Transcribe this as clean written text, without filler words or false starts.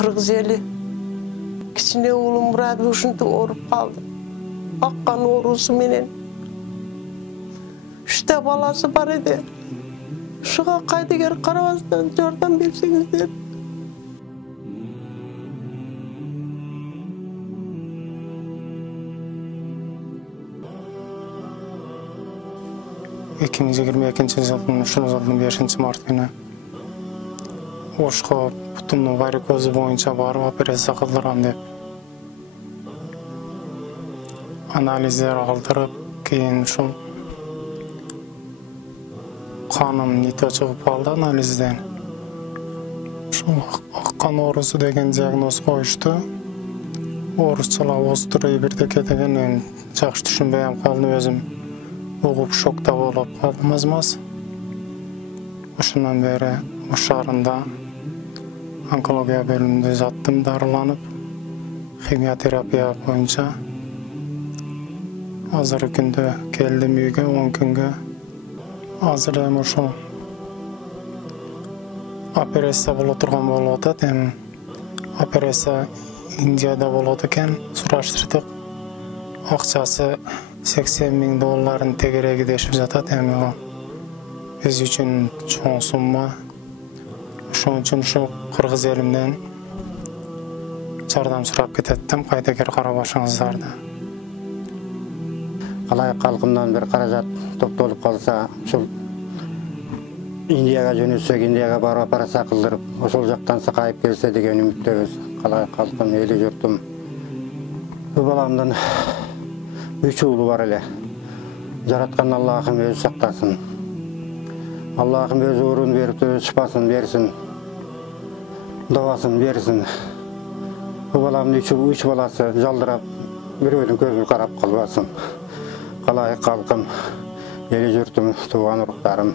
Kırgız eli. Kiçine oğlum Murat uşuntu orup kaldı. Akkan orusu menen. 3 balası var edi. Şuğa kaydıger Karabaz'dan yardım bersеңizdер. Ekinci 22 жылдың 5 март күні Ошқа бұтымның варикозы бойынша барып операция қылдырам деп анализдер алдырып, кейін шул қаным нито шығып қалды анализден. Шул аққан орусы деген диагноз қойышты. Орысчала остырый бірдеке деген жақсы түшінбейм қалдым өзім. Оғып шокта болып қалдым аз-маз. Ошынан бері ошарында онкология бөлімінде жаттым, дарыланып, химиотерапия бойынша. Азыр күнде келдім үйге, 10 күнге. Азыр эми ошо операция болуп турган болуп атат. Операция Индияда болот экен, сураштырдык. Акчасы $80,000 тегереги дешип жатат. Эми ал биз үчүн чоң сумма. Ошон үчүн ушу кыргыз элимден жардам сурап кететтим, кайдагер карабашыңыздарды. Калай калкымдан бир каражат топтолуп калса, ушул Индияга жөнөтсөк, Индияга барып операция кылдырып, ошол жактан сакайып келсе деген үмүттөбүз. Калай калкым, эли журтум. Бу баламдын 3 уулу бар эле. Жараткан Аллахым өзү сактасын. Аллахым өзү оорун берип, өзү шыпасын берсин. Дабасын берсин. Бу баламдын 3 баласы жалдырап, бирөөнүн көзүн карап калбасын. Калай калкым, эли журтум, тууган уруктарым.